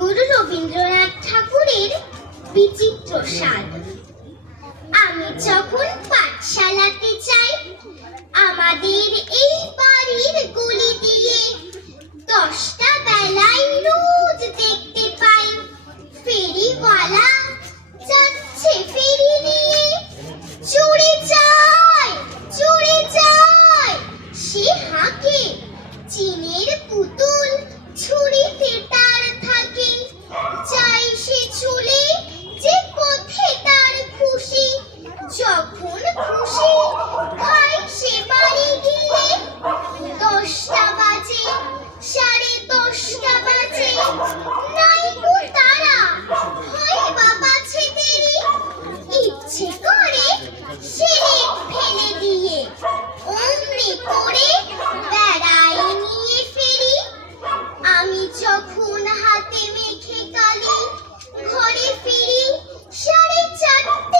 কবিগুরু রবীন্দ্রনাথ ঠাকুরের বিচিত্র স্বাদ। আমি যখন পাঠশালাতে যাই, আমাদের এই বাড়ির গলি দিয়ে 10টা বেলায় রোজ